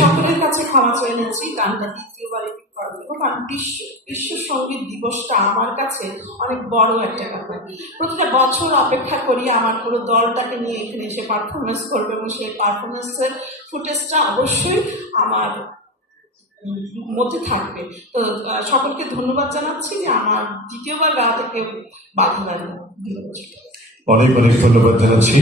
সকলের কাছে ক্ষমা চেয়ে নিচ্ছি গানটা দ্বিতীয়বার এডিট করার জন্য, কারণ বিশ্ব সঙ্গীত দিবসটা আমার কাছে অনেক বড় একটা ব্যাপার। প্রতিটা বছর অপেক্ষা করি আমার পুরো দলটাকে নিয়ে এখানে এসে পারফরমেন্স করবে, এবং সেই পারফরমেন্সের ফুটেজটা অবশ্যই আমার মধ্যে থাকবে। তো সকলকে ধন্যবাদ জানাচ্ছি যে আমার দ্বিতীয়বার গাওয়াতে কেউ বাধা দিল। অনেক অনেক ধন্যবাদ জানাচ্ছি।